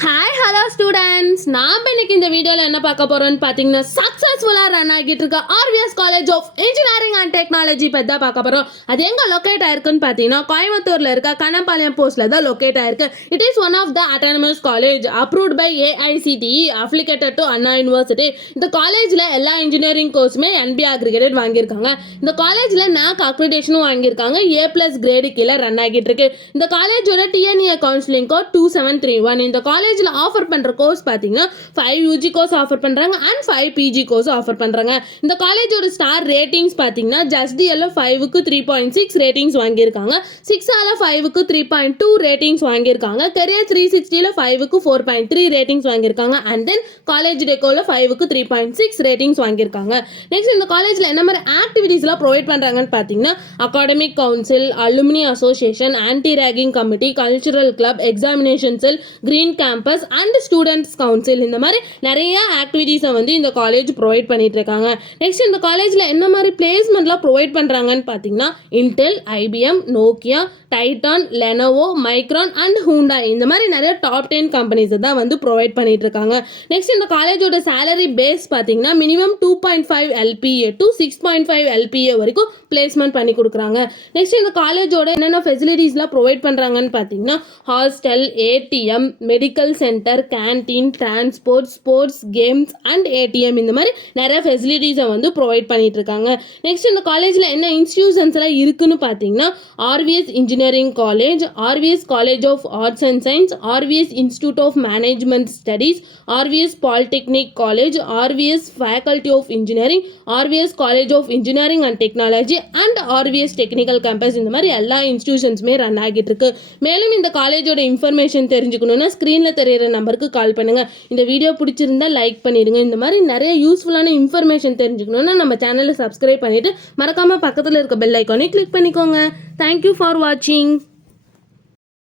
Hi hello students, நாம் இன்னைக்கு இந்த வீடியோவில் என்ன பார்க்க போகிறோம்னு பார்த்தீங்கன்னா சக்ஸஸ்ஃபுல்லாக ரன் ஆகிட்டு இருக்க RVS college of engineering and technology பற்றி தான் பார்க்க போகிறோம். அது எங்கே லொக்கேட் ஆயிருக்குன்னு பார்த்தீங்கன்னா கோயம்புத்தூரில் இருக்க கண்ணம்பாளையம் போஸ்ட்டில் தான் லொக்கேட் ஆயிருக்கு. It is one of the autonomous college approved by AICTE applicated to Anna university. இந்த காலேஜில் எல்லா இன்ஜினியரிங் கோர்ஸுமே என்பி அக்ரிகேட்டட் வாங்கியிருக்காங்க. இந்த காலேஜில் நாக் அக்ரிடேஷனும் வாங்கியிருக்காங்க. A+ கிரேடு கீழே ரன் ஆகிட்டு இருக்கு. இந்த காலேஜோட டிஎன்ஏ கவுன்சிலிங் கோட் 2731. இந்த காலேஜில் ஆஃபர் பண்ணுற கோர்ஸ் பார்த்தீங்கன்னா 5 UG கோர்ஸ் ஆஃபர் பண்ணுறாங்க அண்ட் 5 PG கோர்ஸ் ஆஃபர் பண்ணுறாங்க. இந்த காலேஜோட ஸ்டார் ரேட்டிங்ஸ் பார்த்தீங்கன்னா ஜஸ்டிஎல்ல 5க்கு 3.6 ரேட்டிங்ஸ் வாங்கியிருக்காங்க. 6ஆல 5க்கு 3.2 ரேட்டிங்ஸ் வாங்கியிருக்காங்க. கரியர் 360ல 5க்கு 4.3 ரேட்டிங்ஸ் வாங்கியிருக்காங்க. அண்ட் தென் காலேஜ் டெக்கோவில் 5க்கு 3.6 ரேட்டிங்ஸ் வாங்கியிருக்காங்க. நெக்ஸ்ட் இந்த காலேஜில் என்ன மாதிரி ஆக்டிவிட்டீஸ்லாம் ப்ரொவைட் பண்ணுறாங்கன்னு பார்த்தீங்கன்னா academic council, alumni association, anti ragging committee, cultural club, examination cell, green campus and students council, இந்த மாதிரி நிறைய ஆக்டிவிட்டீஸை வந்து இந்த காலேஜ் ப்ரொவைட் பண்ணிட்டு இருக்காங்க. நெக்ஸ்ட் இந்த காலேஜில் என்ன மாதிரி பிளேஸ்மெண்ட்லாம் ப்ரொவைட் பண்ணுறாங்கன்னு பார்த்தீங்கன்னா Intel, IBM, Nokia, Titan, Lenovo, micron and Hyundai, இந்த மாதிரி நிறைய டாப் 10 கம்பெனிஸை தான் வந்து ப்ரொவைட் பண்ணிட்டு இருக்காங்க. நெக்ஸ்ட் இந்த காலேஜோட சேலரி பேஸ் பார்த்தீங்கன்னா மினிமம் 2.5 LPA டு 6.5 LPA வரைக்கும் பிளேஸ்மெண்ட் பண்ணி கொடுக்குறாங்க. நெக்ஸ்ட் இந்த காலேஜோட என்னென்ன ஃபெசிலிட்டிஸ்லாம் ப்ரொவைட் பண்ணுறாங்கன்னு பார்த்தீங்கன்னா hostel, ATM, medical centre, canteen, transport, sports, games and ATM, இந்த மாதிரி நிறைய ஃபெசிலிட்டிஸை வந்து ப்ரொவைட் பண்ணிட்டு இருக்காங்க. நெக்ஸ்ட் இந்த காலேஜில் என்ன இன்ஸ்டிடியூஷன்ஸ் எல்லாம் இருக்குன்னு பார்த்தீங்கன்னா RVS engineering college, RVS college of arts and science, RVS institute of management studies, RVS polytechnic college, RVS faculty of engineering, RVS college of engineering and technology and RVS technical campus, இந்த மாதிரி எல்லா இன்ஸ்டிடியூஷன்ஸுமே run ஆகிட்டு இருக்கு. மேலும் இந்த காலேஜோட information தெரிஞ்சுக்கணும்னா ஸ்க்ரீனில் தெரியிற நம்பருக்கு கால் பண்ணுங்கள். இந்த வீடியோ பிடிச்சிருந்தா லைக் பண்ணிடுங்க. இந்த மாதிரி நிறைய யூஸ்ஃபுல்லான இன்ஃபர்மேஷன் தெரிஞ்சுக்கணும்னா நம்ம சேனலை சப்ஸ்கிரைப் பண்ணிவிட்டு மறக்காமல் பக்கத்தில் இருக்க பெல் ஐக்கானை கிளிக் பண்ணிக்கோங்க. தேங்க்யூ ஃபார் வாட்சிங்.